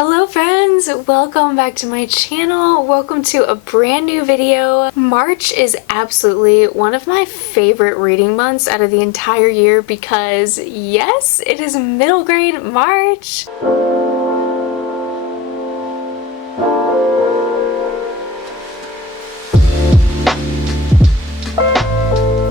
Hello friends, welcome back to my channel. Welcome to a brand new video. March is absolutely one of my favorite reading months out of the entire year because yes, it is middle grade March.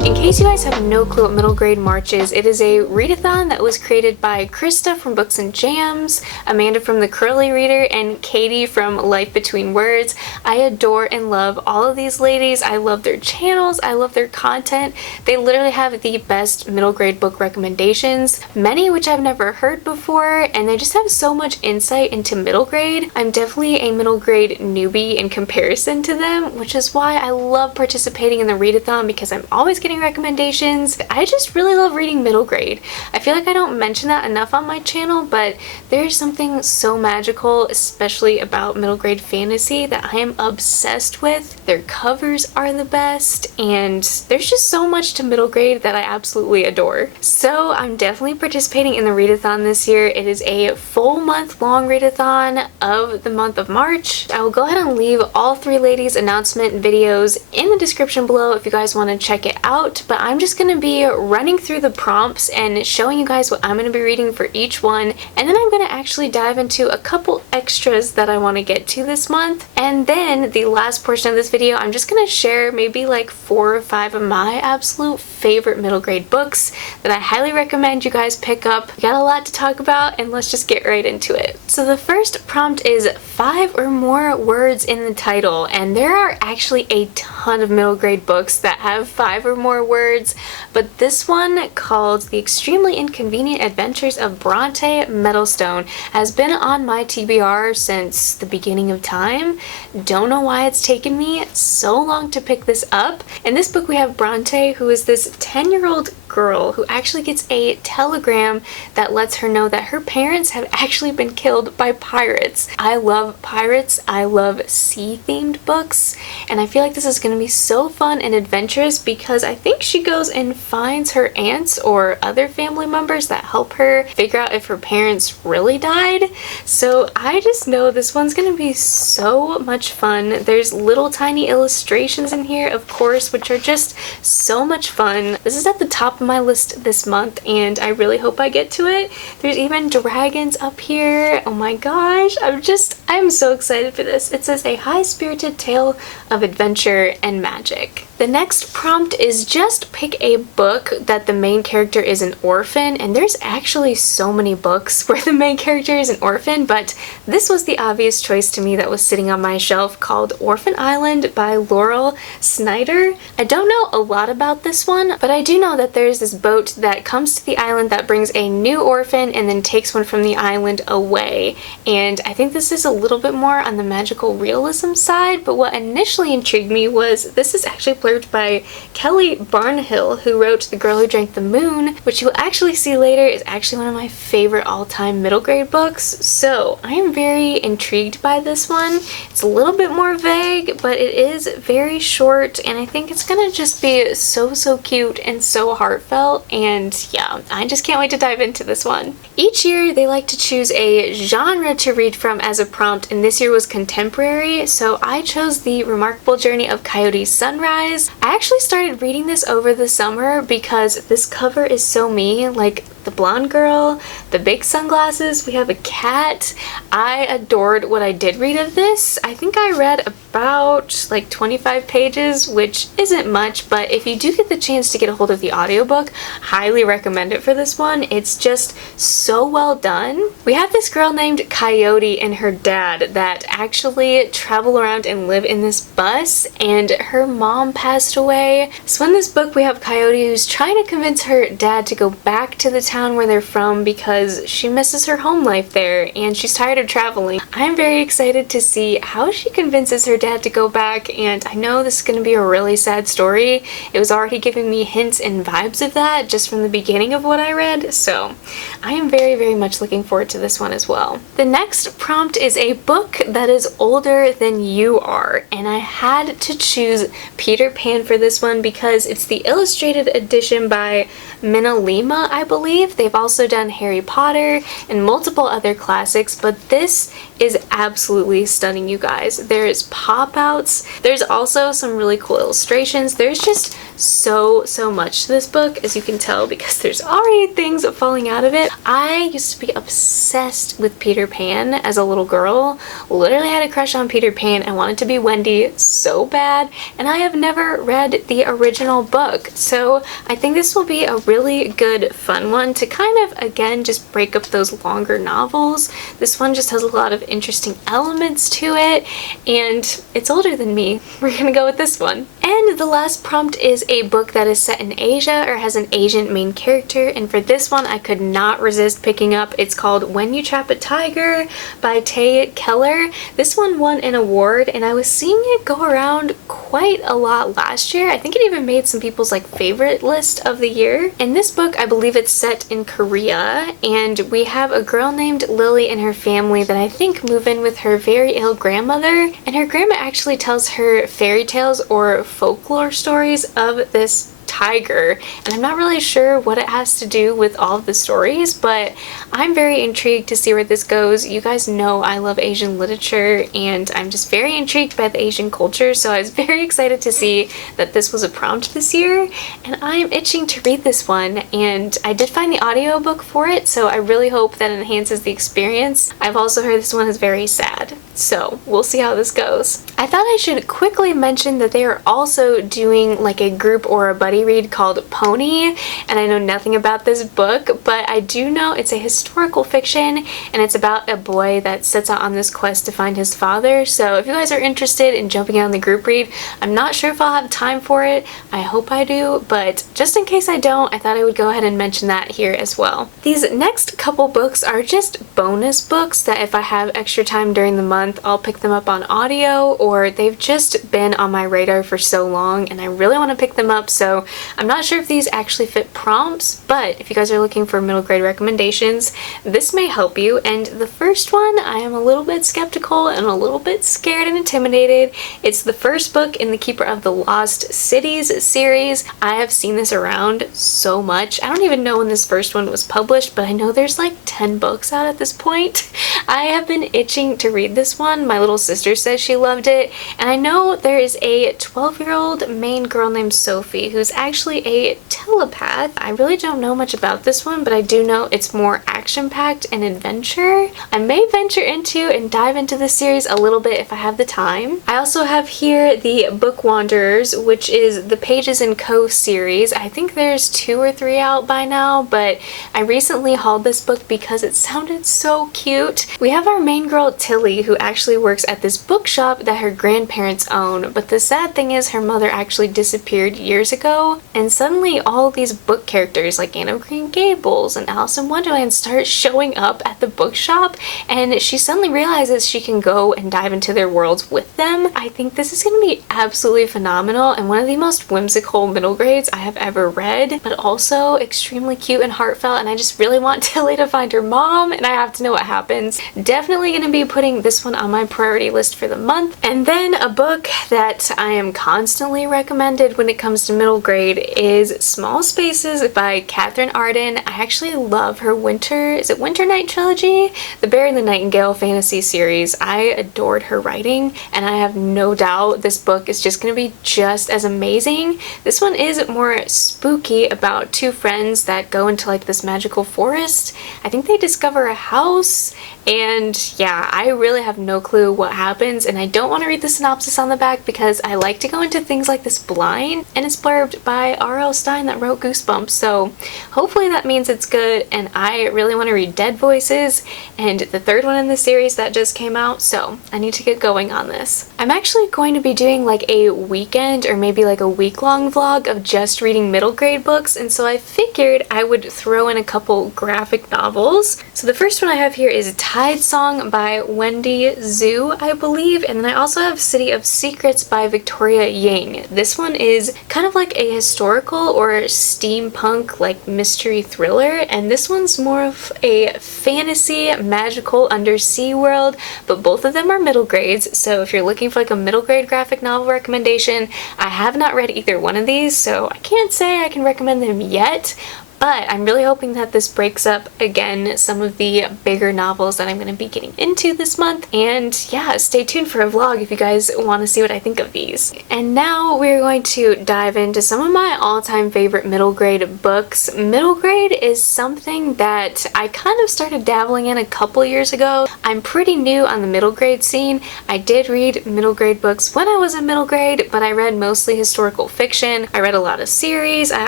In case you guys have no clue what middle grade March is, it is a readathon that was created by Krista from Books and Jams, Amanda from The Curly Reader, and Katie from Life Between Words. I adore and love all of these ladies. I love their channels. I love their content. They literally have the best middle grade book recommendations, many which I've never heard before, and they just have so much insight into middle grade. I'm definitely a middle grade newbie in comparison to them, which is why I love participating in the readathon because I'm always getting recommendations. I just really love reading middle grade. I feel like I don't mention that enough on my channel, but there's something so magical, especially about middle grade fantasy, that I am obsessed with. Their covers are the best, and there's just so much to middle grade that I absolutely adore. So I'm definitely participating in the readathon this year. It is a full month-long readathon of the month of March. I will go ahead and leave all three ladies' announcement videos in the description below if you guys want to check it out. But I'm just going to be running through the prompts and showing you guys what I'm going to be reading for each one, and then I'm going to actually dive into a couple extras that I want to get to this month. And then the last portion of this video, I'm just going to share maybe like 4 or 5 of my absolute favorite middle grade books that I highly recommend you guys pick up. We got a lot to talk about, and let's just get right into it. So the first prompt is 5 or more words in the title, and there are actually a ton of middle grade books that have 5 or more words, but this one, called The Extremely Inconvenient Adventures of Brontë, Mettlestone, has been on my TBR since the beginning of time. Don't know why it's taken me so long to pick this up. In this book we have Brontë, who is this 10-year-old girl who actually gets a telegram that lets her know that her parents have actually been killed by pirates. I love pirates. I love sea-themed books, and I feel like this is going to be so fun and adventurous because I think she goes and finds her aunts or other family members that help her figure out if her parents really died. So I just know this one's going to be so much fun. There's little tiny illustrations in here, of course, which are just so much fun. This is at the top of my list this month, and I really hope I get to it. There's even dragons up here. Oh my gosh, I'm so excited for this. It says a high-spirited tale of adventure and magic. The next prompt is just pick a book that the main character is an orphan, and there's actually so many books where the main character is an orphan, but this was the obvious choice to me that was sitting on my shelf, called Orphan Island by Laurel Snyder. I don't know a lot about this one, but I do know that there's this boat that comes to the island that brings a new orphan and then takes one from the island away, and I think this is a little bit more on the magical realism side, but what initially intrigued me was this is actually by Kelly Barnhill, who wrote The Girl Who Drank the Moon, which you will actually see later is actually one of my favorite all-time middle grade books. So I am very intrigued by this one. It's a little bit more vague, but it is very short, and I think it's gonna just be so cute and so heartfelt, and yeah, I just can't wait to dive into this one. Each year they like to choose a genre to read from as a prompt, and this year was contemporary, so I chose The Remarkable Journey of Coyote's Sunrise. I actually started reading this over the summer because this cover is so me, like the blonde girl, the big sunglasses, we have a cat. I adored what I did read of this. I think I read about like 25 pages, which isn't much, but if you do get the chance to get a hold of the audiobook, highly recommend it for this one. It's just so well done. We have this girl named Coyote and her dad that actually travel around and live in this bus, and her mom passed away. So in this book we have Coyote who's trying to convince her dad to go back to the town where they're from because she misses her home life there and she's tired of traveling. I'm very excited to see how she convinces her dad to go back, and I know this is going to be a really sad story. It was already giving me hints and vibes of that just from the beginning of what I read, so I am very much looking forward to this one as well. The next prompt is a book that is older than you are, and I had to choose Peter Pan for this one because it's the illustrated edition by Minalima, I believe. They've also done Harry Potter and multiple other classics, but this is absolutely stunning, you guys. There's pop-outs. There's also some really cool illustrations. There's just so much to this book, as you can tell, because there's already things falling out of it. I used to be obsessed with Peter Pan as a little girl. Literally had a crush on Peter Pan. I wanted to be Wendy so bad, and I have never read the original book. So I think this will be a really good, fun one to kind of, again, just break up those longer novels. This one just has a lot of interesting elements to it, and it's older than me. We're gonna go with this one. And the last prompt is a book that is set in Asia or has an Asian main character, and for this one I could not resist picking up. It's called When You Trap a Tiger by Tay Keller. This one won an award, and I was seeing it go around quite a lot last year. I think it even made some people's like favorite list of the year. In this book, I believe it's set in Korea, and we have a girl named Lily and her family that I think move in with her very ill grandmother, and her grandma actually tells her fairy tales or folklore stories of this tiger, and I'm not really sure what it has to do with all of the stories, but I'm very intrigued to see where this goes. You guys know I love Asian literature, and I'm just very intrigued by the Asian culture, so I was very excited to see that this was a prompt this year, and I'm itching to read this one, and I did find the audiobook for it, so I really hope that enhances the experience. I've also heard this one is very sad, so we'll see how this goes. I thought I should quickly mention that they are also doing like a group or a buddy read called Pony, and I know nothing about this book, but I do know it's a historical fiction, and it's about a boy that sets out on this quest to find his father. So if you guys are interested in jumping in on the group read, I'm not sure if I'll have time for it. I hope I do, but just in case I don't, I thought I would go ahead and mention that here as well. These next couple books are just bonus books that if I have extra time during the month, I'll pick them up on audio, or they've just been on my radar for so long and I really want to pick them up, so I'm not sure if these actually fit prompts, but if you guys are looking for middle grade recommendations, this may help you. And the first one, I am a little bit skeptical and a little bit scared and intimidated. It's the first book in the Keeper of the Lost Cities series. I have seen this around so much. I don't even know when this first one was published, but I know there's like 10 books out at this point. I have been itching to read this one. My little sister says she loved it, and I know there is a 12-year-old main girl named Sophie who's actually a telepath. I really don't know much about this one, but I do know it's more action-packed and adventure. I may venture into and dive into the series a little bit if I have the time. I also have here the Bookwanderers, which is the Pages & Co. series. I think there's 2 or 3 out by now, but I recently hauled this book because it sounded so cute. We have our main girl Tilly, who actually works at this bookshop that her grandparents own, but the sad thing is her mother actually disappeared years ago, and suddenly all these book characters like Anne of Green Gables and Alice in Wonderland start showing up at the bookshop, and she suddenly realizes she can go and dive into their worlds with them. I think this is going to be absolutely phenomenal and one of the most whimsical middle grades I have ever read, but also extremely cute and heartfelt, and I just really want Tilly to find her mom, and I have to know what happens. Definitely going to be putting this one on my priority list for the month. And then a book that I am constantly recommended when it comes to middle grade is Small Spaces by Katherine Arden. I actually love her Winter Night trilogy? The Bear and the Nightingale fantasy series. I adored her writing, and I have no doubt this book is just going to be just as amazing. This one is more spooky, about 2 friends that go into like this magical forest. I think they discover a house, and yeah, I really have no clue what happens, and I don't want to read the synopsis on the back because I like to go into things like this blind, and it's blurbed by R.L. Stein that wrote Goosebumps, so hopefully that means it's good, and I really want to read Dead Voices and the 3rd one in the series that just came out, so I need to get going on this. I'm actually going to be doing like a weekend or maybe like a week-long vlog of just reading middle grade books, and so I figured I would throw in a couple graphic novels. So the first one I have here is Tidesong by Wendy Xu, I believe, and then I also have City of Secrets by Victoria Ying. This one is kind of like a historical or steampunk like mystery thriller, and this one's more of a fantasy magical undersea world, but both of them are middle grades, so if you're looking for like a middle grade graphic novel recommendation, I have not read either one of these, so I can't say I can recommend them yet, But I'm really hoping that this breaks up, again, some of the bigger novels that I'm going to be getting into this month. And yeah, stay tuned for a vlog if you guys want to see what I think of these. And now we're going to dive into some of my all-time favorite middle grade books. Middle grade is something that I kind of started dabbling in a couple years ago. I'm pretty new on the middle grade scene. I did read middle grade books when I was in middle grade, but I read mostly historical fiction. I read a lot of series. I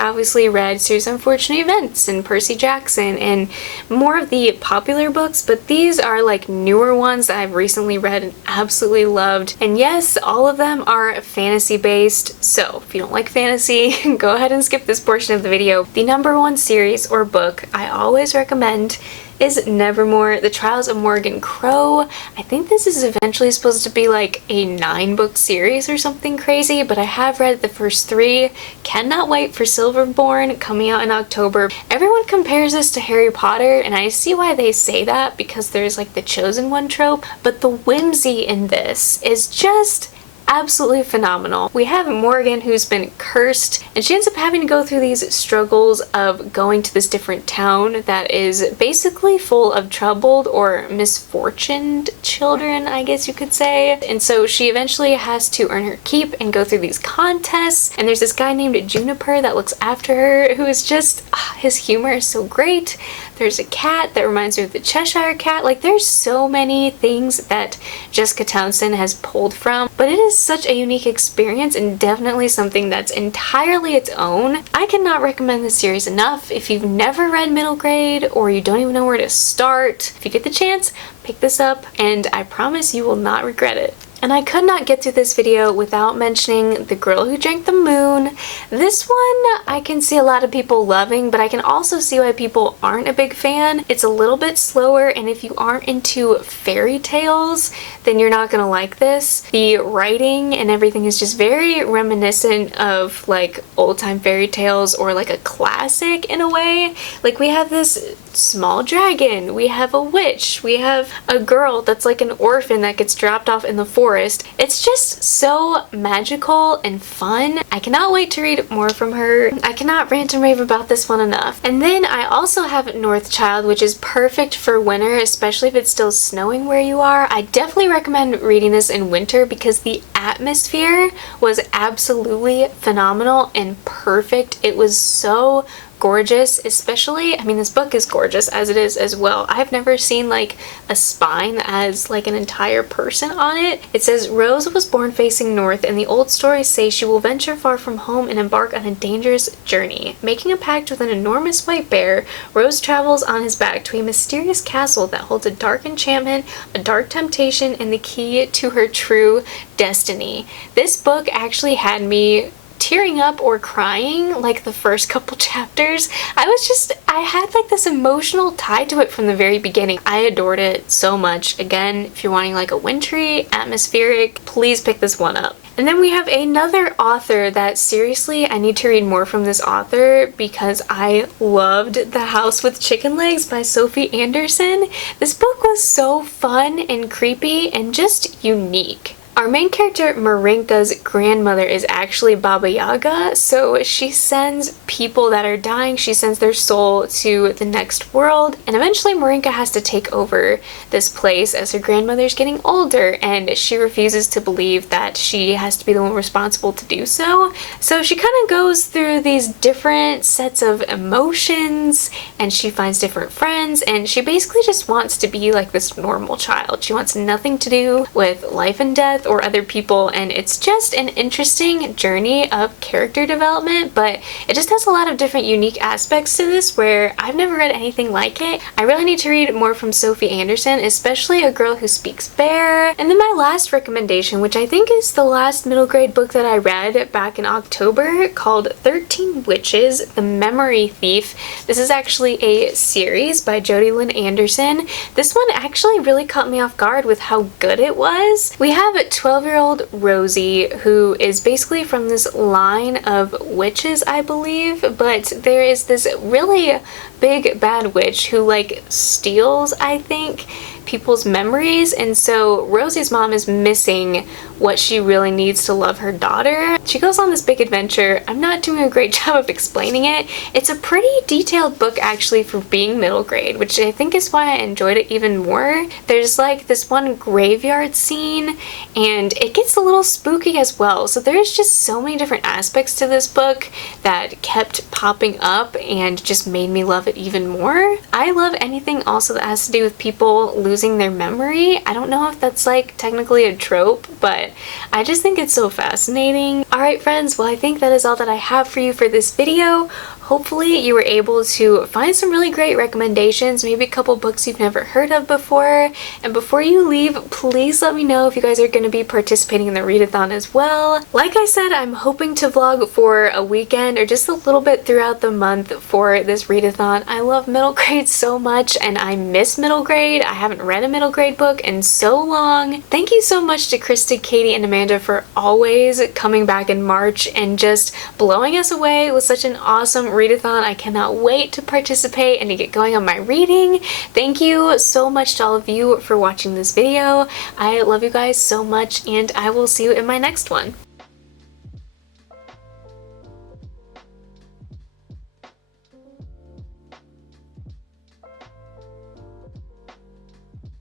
obviously read Series of Unfortunate Events and Percy Jackson and more of the popular books, but these are like newer ones that I've recently read and absolutely loved. And yes, all of them are fantasy based, so if you don't like fantasy, go ahead and skip this portion of the video. The #1 series or book I always recommend is Nevermoor, The Trials of Morrigan Crow. I think this is eventually supposed to be like a 9-book series or something crazy, but I have read the first 3. Cannot wait for Silverborn coming out in October. Everyone compares this to Harry Potter, and I see why they say that because there's like the chosen one trope, but the whimsy in this is just absolutely phenomenal. We have Morrigan, who's been cursed, and she ends up having to go through these struggles of going to this different town that is basically full of troubled or misfortuned children, I guess you could say. And so she eventually has to earn her keep and go through these contests, and there's this guy named Juniper that looks after her who is just, his humor is so great. There's a cat that reminds me of the Cheshire Cat. Like, there's so many things that Jessica Townsend has pulled from, but it is such a unique experience and definitely something that's entirely its own. I cannot recommend this series enough. If you've never read middle grade or you don't even know where to start, if you get the chance, pick this up and I promise you will not regret it. And I could not get through this video without mentioning The Girl Who Drank the Moon. This one I can see a lot of people loving, but I can also see why people aren't a big fan. It's a little bit slower, and if you aren't into fairy tales, then you're not gonna like this. The writing and everything is just very reminiscent of like old-time fairy tales or like a classic in a way. Like, we have this small dragon, we have a witch, we have a girl that's like an orphan that gets dropped off in the forest. It's just so magical and fun. I cannot wait to read more from her. I cannot rant and rave about this one enough. And then I also have Northchild, which is perfect for winter, especially if it's still snowing where you are. I definitely recommend reading this in winter because the atmosphere was absolutely phenomenal and perfect. It was so gorgeous, especially, I mean, this book is gorgeous as it is as well. I've never seen like a spine that has like an entire person on it. It says, Rose was born facing north, and the old stories say she will venture far from home and embark on a dangerous journey. Making a pact with an enormous white bear, Rose travels on his back to a mysterious castle that holds a dark enchantment, a dark temptation, and the key to her true destiny. This book actually had me tearing up or crying like the first couple chapters. I had like this emotional tie to it from the very beginning. I adored it so much. Again, if you're wanting like a wintry, atmospheric, please pick this one up. And then we have another author that seriously, I need to read more from this author because I loved The House with Chicken Legs by Sophie Anderson. This book was so fun and creepy and just unique. Our main character, Marinka's grandmother, is actually Baba Yaga, so she sends people that are dying, she sends their soul to the next world, and eventually Marinka has to take over this place as her grandmother's getting older, and she refuses to believe that she has to be the one responsible to do so. So she kind of goes through these different sets of emotions, and she finds different friends, and she basically just wants to be like this normal child. She wants nothing to do with life and death or other people, and it's just an interesting journey of character development, but it just has a lot of different unique aspects to this where I've never read anything like it. I really need to read more from Sophie Anderson, especially A Girl Who Speaks Bear. And then my last recommendation, which I think is the last middle grade book that I read back in October, called 13 Witches, The Memory Thief. This is actually a series by Jodi Lynn Anderson. This one actually really caught me off guard with how good it was. We have 12-year-old Rosie, who is basically from this line of witches, I believe, but there is this really big bad witch who like steals, I think, people's memories, and so Rosie's mom is missing what she really needs to love her daughter. She goes on this big adventure. I'm not doing a great job of explaining it. It's a pretty detailed book actually for being middle grade, which I think is why I enjoyed it even more. There's like this one graveyard scene, and it gets a little spooky as well. So there's just so many different aspects to this book that kept popping up and just made me love it even more. I love anything also that has to do with people losing their memory. I don't know if that's like technically a trope, but I just think it's so fascinating. Alright friends, well I think that is all that I have for you for this video. Hopefully you were able to find some really great recommendations, maybe a couple books you've never heard of before. And before you leave, please let me know if you guys are going to be participating in the readathon as well. Like I said, I'm hoping to vlog for a weekend or just a little bit throughout the month for this readathon. I love middle grade so much and I miss middle grade. I haven't read a middle grade book in so long. Thank you so much to Krista, Katie, and Amanda for always coming back in March and just blowing us away with such an awesome readathon. I cannot wait to participate and to get going on my reading. Thank you so much to all of you for watching this video. I love you guys so much and I will see you in my next one.